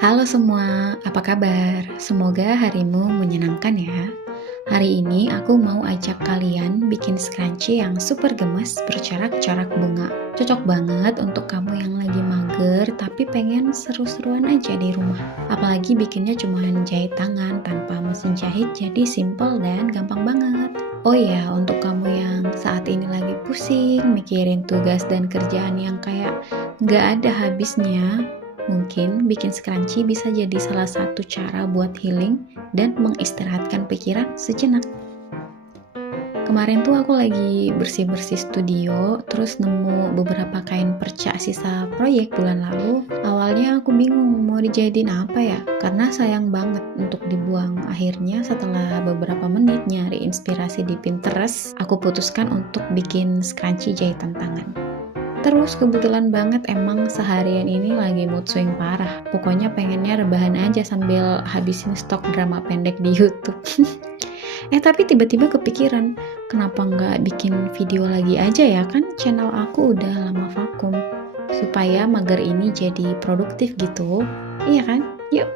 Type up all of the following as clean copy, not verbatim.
Halo semua, apa kabar? Semoga harimu menyenangkan ya. Hari ini aku mau ajak kalian bikin scrunchie yang super gemes bercorak-corak bunga. Cocok banget untuk kamu yang lagi mager tapi pengen seru-seruan aja di rumah. Apalagi bikinnya cuma jahit tangan tanpa mesin jahit, jadi simple dan gampang banget. Oh iya, untuk kamu yang saat ini lagi pusing, mikirin tugas dan kerjaan yang kayak nggak ada habisnya, mungkin bikin scrunchie bisa jadi salah satu cara buat healing dan mengistirahatkan pikiran sejenak. Kemarin tuh aku lagi bersih-bersih studio, terus nemu beberapa kain perca sisa proyek bulan lalu. Awalnya aku bingung mau dijadiin apa ya, karena sayang banget untuk dibuang. Akhirnya setelah beberapa menit nyari inspirasi di Pinterest, aku putuskan untuk bikin scrunchie jahitan tangan. Terus kebetulan banget emang seharian ini lagi mood swing parah. Pokoknya pengennya rebahan aja sambil habisin stok drama pendek di YouTube. Tapi tiba-tiba kepikiran, kenapa nggak bikin video lagi aja ya, kan channel aku udah lama vakum. Supaya mager ini jadi produktif gitu. Iya kan? Yuk!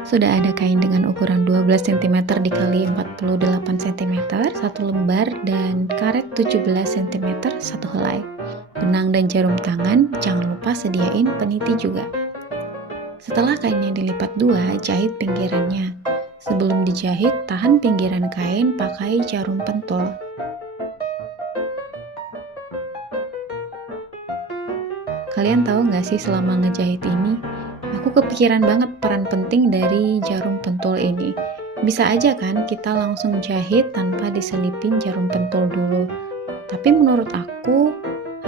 Sudah ada kain dengan ukuran 12 cm dikali 48 cm, satu lembar, dan karet 17 cm, satu helai. Benang dan jarum tangan, jangan lupa sediain peniti juga. Setelah kainnya dilipat dua, jahit pinggirannya. Sebelum dijahit, tahan pinggiran kain pakai jarum pentul. Kalian tahu nggak sih selama ngejahit ini, aku kepikiran banget peran penting dari jarum pentul ini. Bisa aja kan kita langsung jahit tanpa diselipin jarum pentul dulu. Tapi menurut aku,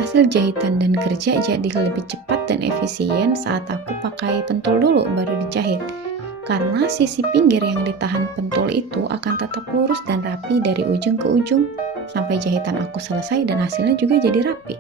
hasil jahitan dan kerja jadi lebih cepat dan efisien saat aku pakai pentul dulu baru dijahit. Karena sisi pinggir yang ditahan pentul itu akan tetap lurus dan rapi dari ujung ke ujung sampai jahitan aku selesai dan hasilnya juga jadi rapi.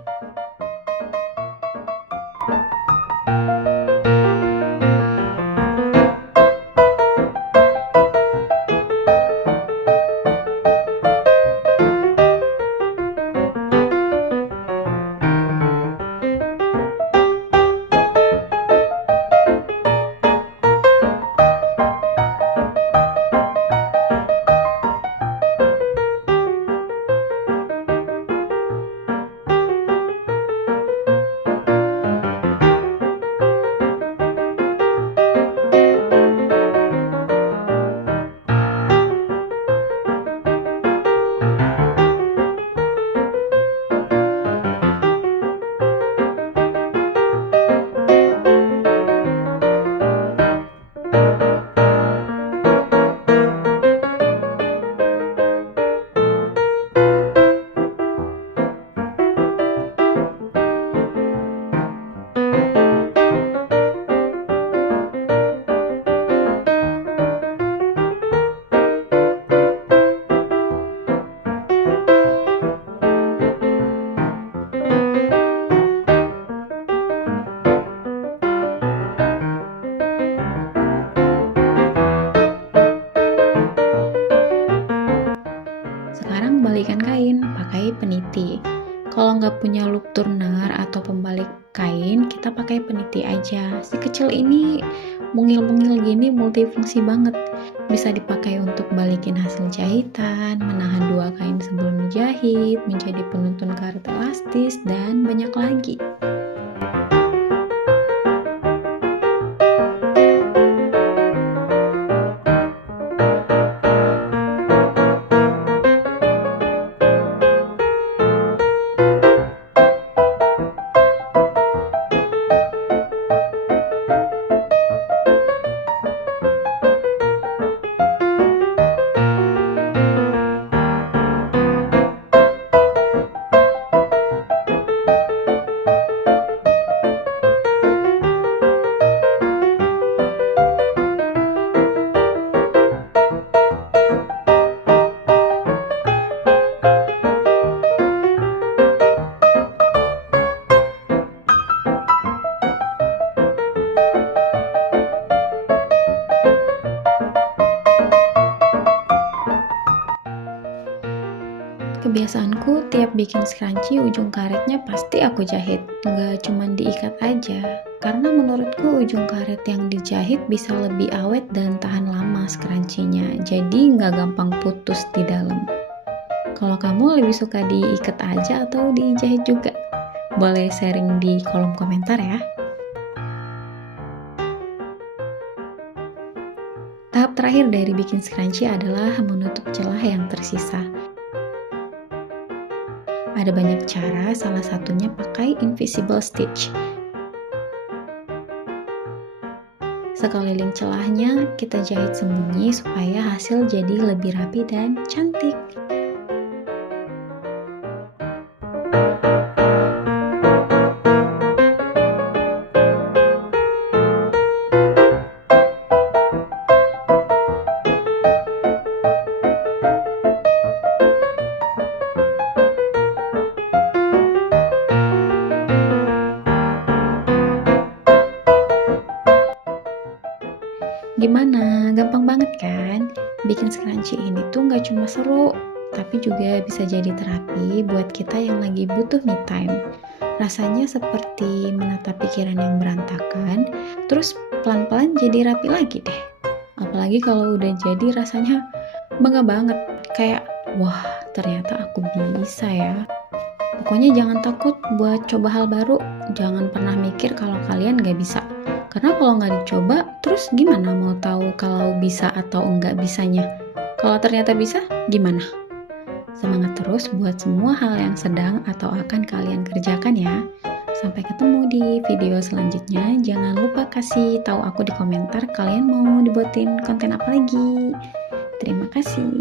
Sekarang balikan kain pakai peniti. Kalau nggak punya loop turner atau pembalik kain, kita pakai peniti aja. Si kecil ini mungil-mungil gini multifungsi banget. Bisa dipakai untuk balikin hasil jahitan, menahan dua kain sebelum dijahit, menjadi penuntun karet elastis, dan banyak lagi. Kebiasaanku tiap bikin scrunchie ujung karetnya pasti aku jahit, nggak cuma diikat aja. Karena menurutku ujung karet yang dijahit bisa lebih awet dan tahan lama scrunchie-nya, jadi nggak gampang putus di dalam. Kalau kamu lebih suka diikat aja atau dijahit juga? Boleh sharing di kolom komentar ya. Tahap terakhir dari bikin scrunchie adalah menutup celah yang tersisa. Ada banyak cara, salah satunya pakai invisible stitch. Sekeliling celahnya kita jahit sembunyi supaya hasil jadi lebih rapi dan cantik. Gimana? Gampang banget kan? Bikin scrunchie ini tuh nggak cuma seru, tapi juga bisa jadi terapi buat kita yang lagi butuh me time. Rasanya seperti menata pikiran yang berantakan, terus pelan-pelan jadi rapi lagi deh. Apalagi kalau udah jadi rasanya bangga banget. Kayak, wah ternyata aku bisa ya. Pokoknya jangan takut buat coba hal baru, jangan pernah mikir kalau kalian nggak bisa. Karena kalau nggak dicoba, terus gimana mau tahu kalau bisa atau enggak bisanya? Kalau ternyata bisa, gimana? Semangat terus buat semua hal yang sedang atau akan kalian kerjakan ya. Sampai ketemu di video selanjutnya. Jangan lupa kasih tahu aku di komentar kalian mau dibuatin konten apa lagi. Terima kasih.